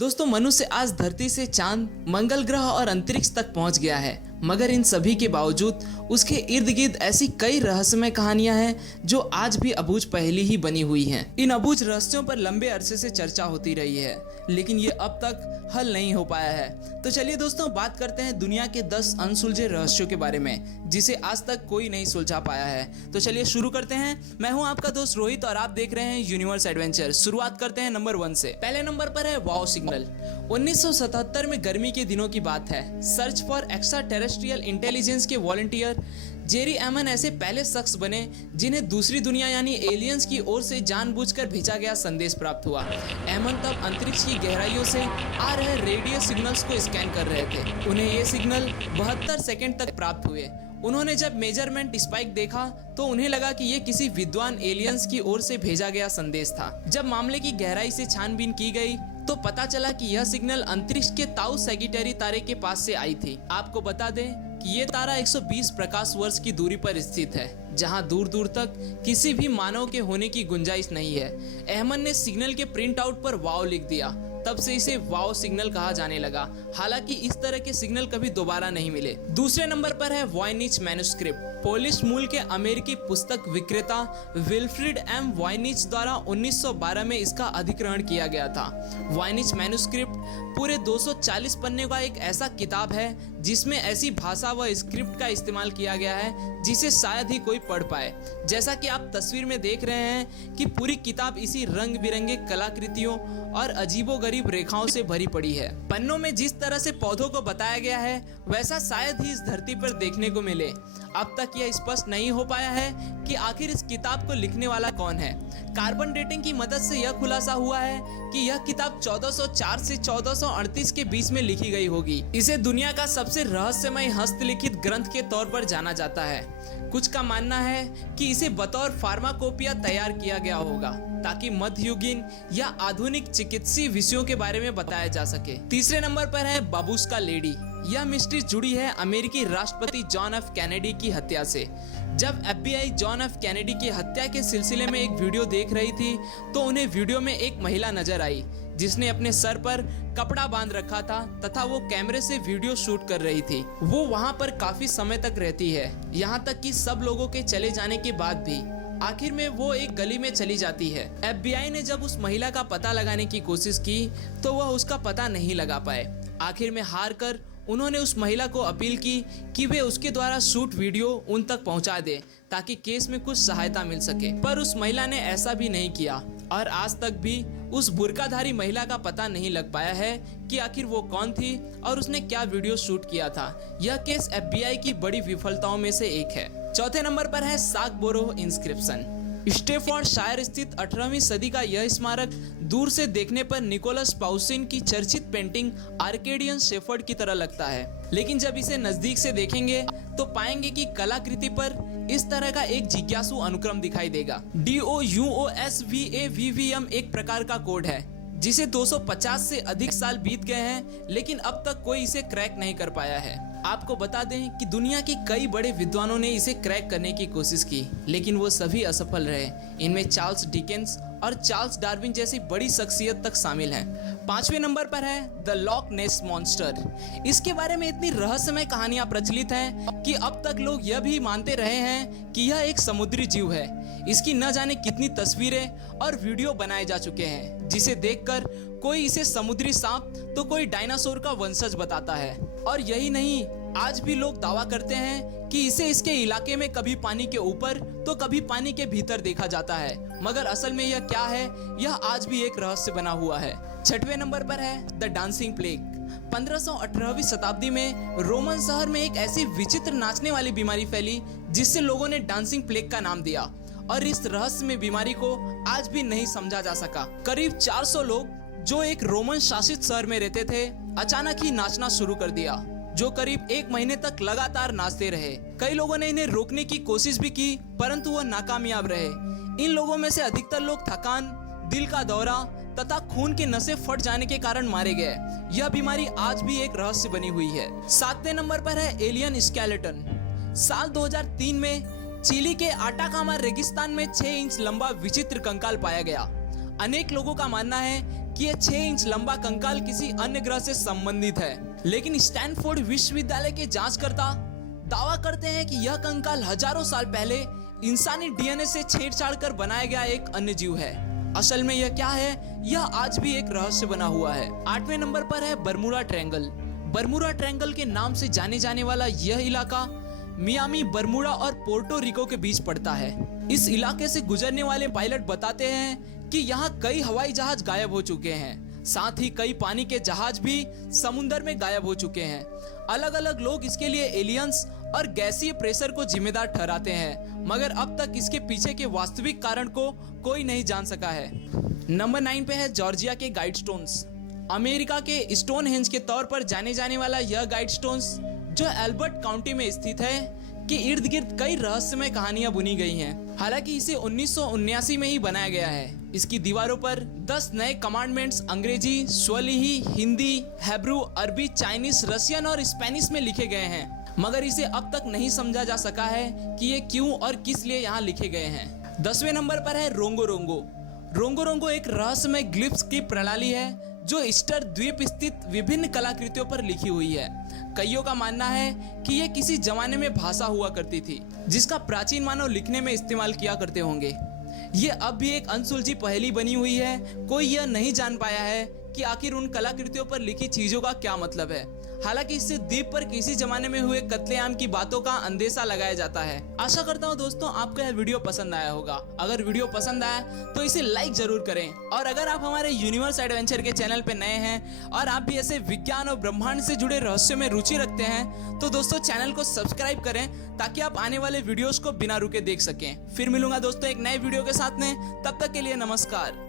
दोस्तों, मनुष्य आज धरती से चांद, मंगल ग्रह और अंतरिक्ष तक पहुंच गया है, मगर इन सभी के बावजूद उसके इर्द गिर्द ऐसी कई रहस्यमय कहानियां हैं जो आज भी अबूझ पहेली ही बनी हुई हैं। इन अबूझ रहस्यों पर लंबे अरसे से चर्चा होती रही है, लेकिन ये अब तक हल नहीं हो पाया है। तो चलिए दोस्तों, बात करते हैं दुनिया के 10 अनसुलझे रहस्यों के बारे में, जिसे आज तक कोई नहीं सुलझा पाया है। तो चलिए शुरू करते हैं। मैं हूं आपका दोस्त रोहित और आप देख रहे हैं यूनिवर्स एडवेंचर। शुरुआत करते हैं नंबर 1 से। पहले नंबर पर है वाव सिग्नल। 1977 में गर्मी के दिनों की बात है। Search for extra terrestrial intelligence के वॉलंटियर जेरी एमन ऐसे पहले शख्स बने जिन्हें दूसरी दुनिया यानी एलियंस की ओर से जानबूझकर भेजा गया संदेश प्राप्त हुआ। एमन तब अंतरिक्ष की गहराइयों से आ रहे रेडियो सिग्नल्स को स्कैन कर रहे थे। उन्हें ये सिग्नल 72 सेकंड तक प्राप्त हुए। उन्होंने जब मेजरमेंट स्पाइक देखा तो उन्हें लगा कि ये किसी विद्वान एलियंस की ओर से भेजा गया संदेश था। जब मामले की गहराई से छानबीन की गई तो पता चला कि यह सिग्नल अंतरिक्ष के ताऊ सैगिटेरी तारे के पास से आई थी। आपको बता दें कि ये तारा 120 प्रकाश वर्ष की दूरी पर स्थित है, जहां दूर दूर तक किसी भी मानव के होने की गुंजाइश नहीं है। अहमद ने सिग्नल के प्रिंट आउट पर वाव लिख दिया। तब से इसे वाव सिग्नल कहा जाने लगा। हालांकि इस तरह के सिग्नल कभी दोबारा नहीं मिले। दूसरे नंबर पर है वॉयनिच मैन्युस्क्रिप्ट। पोलिश मूल के अमेरिकी पुस्तक विक्रेता विल्फ्रिड एम वॉयनिच द्वारा 1912 में इसका अधिग्रहण किया गया था। वॉयनिच मैन्युस्क्रिप्ट पूरे 240 पन्ने का एक ऐसा किताब है जिसमें ऐसी भाषा व स्क्रिप्ट का इस्तेमाल किया गया है जिसे शायद ही कोई पढ़ पाए। जैसा कि आप तस्वीर में देख रहे हैं कि पूरी किताब इसी रंग बिरंगे कलाकृतियों और अजीबोगरीब रेखाओं से भरी पड़ी है। पन्नों में जिस तरह से पौधों को बताया गया है वैसा शायद ही इस धरती पर देखने को मिले। अब तक यह स्पष्ट नहीं हो पाया है कि आखिर इस किताब को लिखने वाला कौन है। कार्बन डेटिंग की मदद से यह खुलासा हुआ है कि यह किताब 1404 से 1438 के बीच में लिखी गई होगी। इसे दुनिया का सबसे रहस्यमय हस्तलिखित ग्रंथ के तौर पर जाना जाता है। कुछ का मानना है कि इसे बतौर फार्माकोपिया तैयार किया गया होगा ताकि मध्ययुगीन या आधुनिक चिकित्सीय विषयों के बारे में बताया जा सके। तीसरे नंबर पर है बाबूस्का लेडी। यह मिस्ट्री जुड़ी है अमेरिकी राष्ट्रपति जॉन एफ कैनेडी की हत्या से। जब FBI जॉन एफ कैनेडी की हत्या के सिलसिले में एक वीडियो देख रही थी तो उन्हें वीडियो में एक महिला नजर आई जिसने अपने सर पर कपड़ा बांध रखा था तथा वो कैमरे से वीडियो शूट कर रही थी। वो वहां पर काफी समय तक रहती है, यहाँ तक कि सब लोगों के चले जाने के बाद भी। आखिर में वो एक गली में चली जाती है। FBI ने जब उस महिला का पता लगाने की कोशिश की तो वह उसका पता नहीं लगा पाए। आखिर में हार कर उन्होंने उस महिला को अपील की कि वे उसके द्वारा शूट वीडियो उन तक पहुंचा दे ताकि केस में कुछ सहायता मिल सके, पर उस महिला ने ऐसा भी नहीं किया और आज तक भी उस बुर्काधारी महिला का पता नहीं लग पाया है कि आखिर वो कौन थी और उसने क्या वीडियो शूट किया था। यह केस FBI की बड़ी विफलताओं में से एक है। चौथे नंबर पर है सागबोरो इंस्क्रिप्शन। स्टेफोर्डशायर स्थित 18वीं सदी का यह स्मारक दूर से देखने पर निकोलस पाउसिन की चर्चित पेंटिंग आर्केडियन शेफर्ड की तरह लगता है, लेकिन जब इसे नजदीक से देखेंगे तो पाएंगे कि कलाकृति पर इस तरह का एक जिज्ञासु अनुक्रम दिखाई देगा। DOUSVAVVM एक प्रकार का कोड है जिसे 250 से अधिक साल बीत गए हैं, लेकिन अब तक कोई इसे क्रैक नहीं कर पाया है। आपको बता दें कि दुनिया के कई बड़े विद्वानों ने इसे क्रैक करने की कोशिश की, लेकिन वो सभी असफल रहे। इनमें चार्ल्स डिकेंस और चार्ल्स डार्विन जैसी बड़ी शख्सियत तक शामिल हैं। 5वें नंबर पर है द लॉक नेस मॉन्स्टर। इसके बारे में इतनी रहस्यमय कहानियां प्रचलित हैं कि अब तक लोग यह भी मानते रहे हैं कि यह एक समुद्री जीव है। इसकी न जाने कितनी तस्वीरें और वीडियो बनाए जा चुके हैं, जिसे देखकर कोई इसे समुद्री सांप तो कोई डायनासोर का वंशज बताता है। और यही नहीं, आज भी लोग दावा करते हैं कि इसे इसके इलाके में कभी पानी के ऊपर तो कभी पानी के भीतर देखा जाता है, मगर असल में यह क्या है यह आज भी एक रहस्य बना हुआ है। 6वें नंबर पर है द डांसिंग प्लेग। 1518वीं शताब्दी में रोमन शहर में एक ऐसी विचित्र नाचने वाली बीमारी फैली जिससे लोगों ने डांसिंग प्लेग का नाम दिया, और इस रहस्यमय बीमारी को आज भी नहीं समझा जा सका। करीब 400 लोग जो एक रोमन शासित शहर में रहते थे अचानक ही नाचना शुरू कर दिया, जो करीब 1 महीने तक लगातार नाचते रहे। कई लोगों ने इन्हें रोकने की कोशिश भी की, परंतु वह नाकामयाब रहे। इन लोगों में से अधिकतर लोग थकान, दिल का दौरा तथा खून के नसें फट जाने के कारण मारे गए। यह बीमारी आज भी एक रहस्य बनी हुई है। 7वें नंबर पर है एलियन स्केलेटन। साल 2003 में चिली के आटाकामा रेगिस्तान में 6 इंच लंबा विचित्र कंकाल पाया गया। अनेक लोगों का मानना है कि यह 6 इंच लंबा कंकाल किसी अन्य ग्रह से संबंधित है, लेकिन स्टैनफोर्ड विश्वविद्यालय के जांचकर्ता दावा करते हैं कि यह कंकाल हजारों साल पहले इंसानी डीएनए से छेड़छाड़ कर बनाया गया एक अन्य जीव है। असल में यह क्या है, यह आज भी एक रहस्य बना हुआ है। 8वें नंबर पर है बरमूडा ट्रायंगल। बरमूडा ट्रायंगल के नाम से जाने जाने वाला यह इलाका मियामी, बरमूडा और पोर्टो रिको के बीच पड़ता है। इस इलाके से गुजरने वाले पायलट बताते हैं कि यहाँ कई हवाई जहाज गायब हो चुके हैं, साथ ही कई पानी के जहाज भी समुद्र में गायब हो चुके हैं। अलग अलग लोग इसके लिए एलियंस और गैसीय प्रेशर को जिम्मेदार ठहराते हैं, मगर अब तक इसके पीछे के वास्तविक कारण को कोई नहीं जान सका है। नंबर 9 पे है जॉर्जिया के गाइडस्टोन्स। अमेरिका के स्टोनहेंज के तौर पर जाने जाने वाला यह गाइडस्टोन्स, जो एल्बर्ट काउंटी में स्थित है, के इर्द गिर्द कई रहस्यमय कहानियां बुनी गई हैं। हालांकि इसे 1979 में ही बनाया गया है। इसकी दीवारों पर 10 नए कमांडमेंट्स अंग्रेजी, स्वलिही, हिंदी, हेब्रू, अरबी, चाइनीस, रशियन और स्पेनिश में लिखे गए हैं, मगर इसे अब तक नहीं समझा जा सका है कि ये क्यों और किस लिए यहाँ लिखे गए हैं। 10वें नंबर पर है रोंगो रोंगो। रोंगो रोंगो एक रहस्यमय ग्लिप्स की प्रणाली है जो ईस्टर द्वीप स्थित विभिन्न कलाकृतियों पर लिखी हुई है। कईयों का मानना है कि यह किसी जमाने में भाषा हुआ करती थी, जिसका प्राचीन मानव लिखने में इस्तेमाल किया करते होंगे। ये अब भी एक अनसुलझी पहेली बनी हुई है। कोई यह नहीं जान पाया है कि आखिर उन कलाकृतियों पर लिखी चीजों का क्या मतलब है। हालांकि इससे द्वीप पर किसी जमाने में हुए कत्लेआम की बातों का अंदेशा लगाया जाता है। आशा करता हूँ दोस्तों आपको यह वीडियो पसंद आया होगा। अगर वीडियो पसंद आया तो इसे लाइक जरूर करें, और अगर आप हमारे यूनिवर्स एडवेंचर के चैनल पे नए हैं और आप भी ऐसे विज्ञान और ब्रह्मांड से जुड़े रहस्यों में रुचि रखते हैं तो दोस्तों चैनल को सब्सक्राइब करें, ताकि आप आने वाले वीडियोस को बिना रुके देख सकें। फिर मिलूंगा दोस्तों एक नए वीडियो के साथ में, तब तक के लिए नमस्कार।